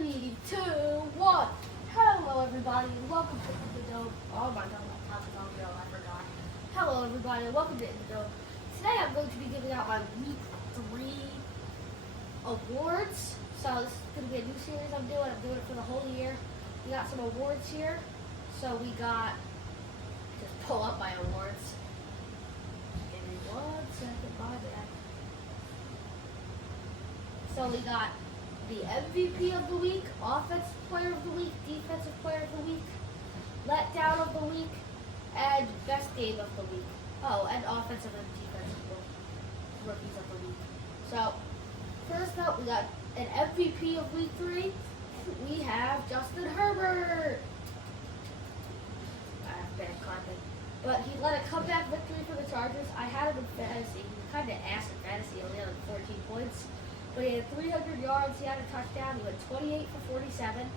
3, 2, 1. Hello, everybody, and welcome to the Dome. Oh my God, my top is on real. I forgot. Hello, everybody, and welcome to the Dome. Today, I'm going to be giving out my Week 3 awards. So this is going to be a new series I'm doing. I'm doing it for the whole year. We got some awards here. So we got. Just pull up my awards. Give me 1 second, my bad. So we got the MVP of the week, offensive player of the week, defensive player of the week, letdown of the week, and best game of the week. Oh, and offensive and defensive rookies of the week. So, first up, we got an MVP of week 3. We have Justin Herbert. I have bad clapping. But he led a comeback victory for the Chargers. I had him in fantasy. He was kind of ass in fantasy, only had 14 points. But he had 300 yards, he had a touchdown, he went 28 for 47,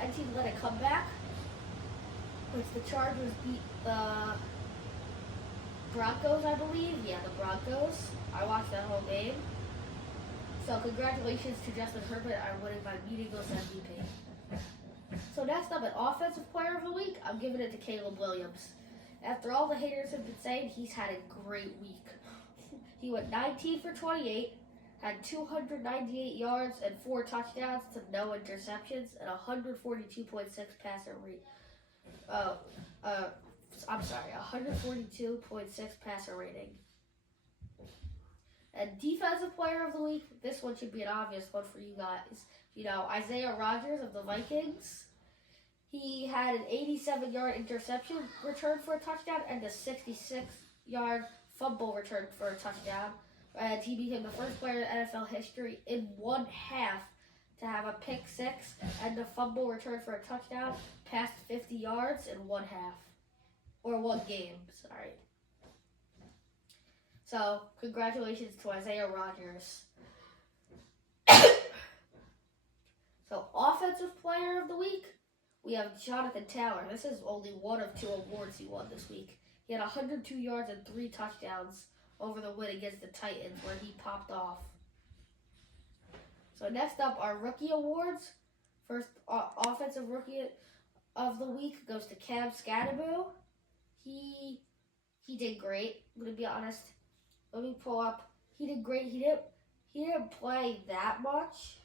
and he led a comeback, which the Chargers beat the Broncos, I believe. Yeah, the Broncos. I watched that whole game. So congratulations to Justin Herbert on winning my meaningless MVP. So next up, an offensive player of the week, I'm giving it to Caleb Williams. After all the haters have been saying, he's had a great week. He went 19 for 28. Had 298 yards and 4 touchdowns to no interceptions and 142.6 passer rate. 142.6 passer rating. And defensive player of the week, this one should be an obvious one for you guys. You know, Isaiah Rodgers of the Vikings. He had an 87-yard interception return for a touchdown and a 66-yard fumble return for a touchdown. And he became the first player in NFL history in one half to have a pick 6 and a fumble return for a touchdown past 50 yards in one half. Or one game, sorry. So, congratulations to Isaiah Rodgers. So, offensive player of the week, we have Jonathan Taylor. This is only one of 2 awards he won this week. He had 102 yards and 3 touchdowns over the win against the Titans, where he popped off. So next up, our rookie awards. First, offensive rookie of the week goes to Cam Skattebo. He did great. I'm gonna be honest. Let me pull up. He did great. He didn't play that much.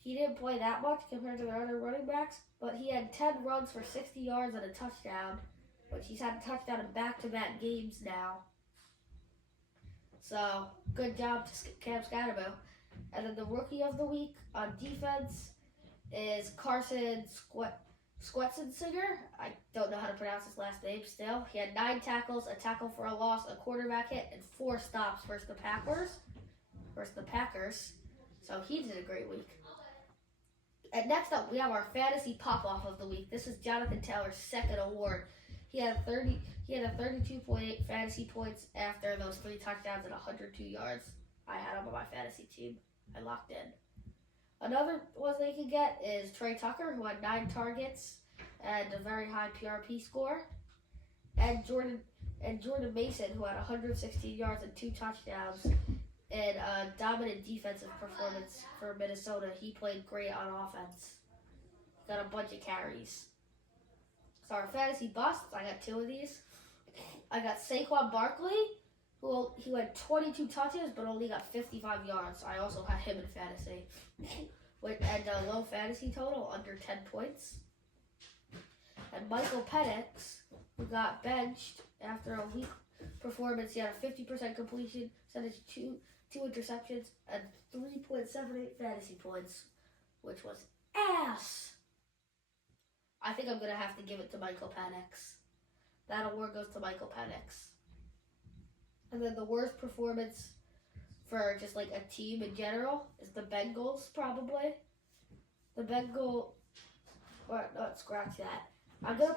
He didn't play that much compared to the other running backs, but he had 10 runs for 60 yards and a touchdown, which he's had a touchdown in back-to-back games now. So, good job to Cam Skattebo. And then the rookie of the week on defense is Carson Schwarzenegger. I don't know how to pronounce his last name still. He had 9 tackles, a tackle for a loss, a quarterback hit, and 4 stops versus the Packers. So he did a great week. And next up, we have our fantasy pop-off of the week. This is Jonathan Taylor's second award. He had a 32.8 fantasy points after those 3 touchdowns and 102 yards. I had him on my fantasy team. I locked in. Another one they can get is Trey Tucker, who had 9 targets and a very high PRP score. And Jordan Mason, who had 116 yards and 2 touchdowns and a dominant defensive performance for Minnesota. He played great on offense. Got a bunch of carries. So our fantasy busts, I got 2 of these. I got Saquon Barkley, who had 22 touches but only got 55 yards. I also had him in fantasy. And a low fantasy total, under 10 points. And Michael Penix, who got benched after a weak performance. He had a 50% completion percentage, 2 interceptions, and 3.78 fantasy points, which was ass. I think I'm going to have to give it to Michael Penix. That award goes to Michael Penix. And then the worst performance for just like a team in general is the Bengals, probably. The Bengals, or not scratch that. I'm going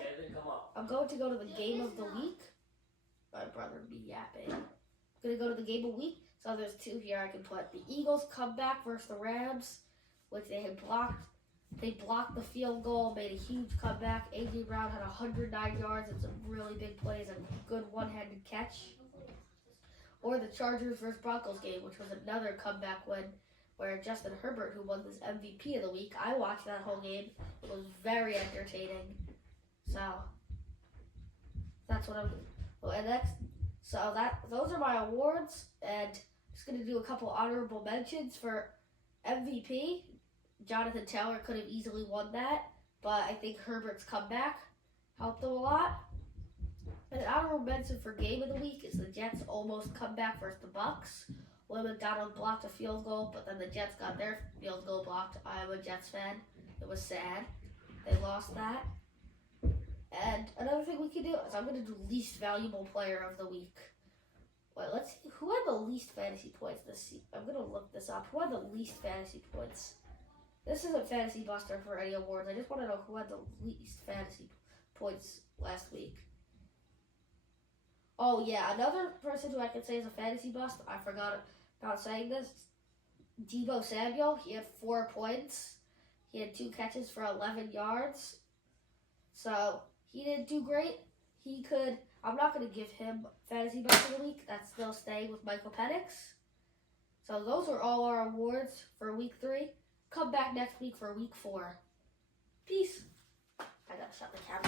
to go to the game of the week. My brother be yapping. I'm going to go to the game of the week. So there's 2 here I can put. The Eagles comeback versus the Rams, which they had blocked. They blocked the field goal, made a huge comeback. A.J. Brown had 109 yards and some really big plays and a good one-handed catch. Or the Chargers versus Broncos game, which was another comeback win where Justin Herbert, who won this MVP of the week, I watched that whole game. It was very entertaining. So that's what I'm. And that's so that those are my awards, and I'm just gonna do a couple honorable mentions for MVP. Jonathan Taylor could have easily won that, but I think Herbert's comeback helped him a lot. And an honorable mention for game of the week is the Jets' almost comeback versus the Bucks. Will McDonald blocked a field goal, but then the Jets got their field goal blocked. I'm a Jets fan. It was sad. They lost that. And another thing we can do is I'm going to do least valuable player of the week. Wait, let's see. Who had the least fantasy points this season? I'm going to look this up. Who had the least fantasy points? This isn't Fantasy Buster for any awards. I just want to know who had the least fantasy points last week. Oh, yeah. Another person who I could say is a fantasy bust. I forgot about saying this. Deebo Samuel. He had 4 points. He had 2 catches for 11 yards. So he didn't do great. I'm not going to give him Fantasy Bust of the Week. That's still staying with Michael Penix. So those are all our awards for week 3. Come back next week for week 4. Peace. I got to shut the camera.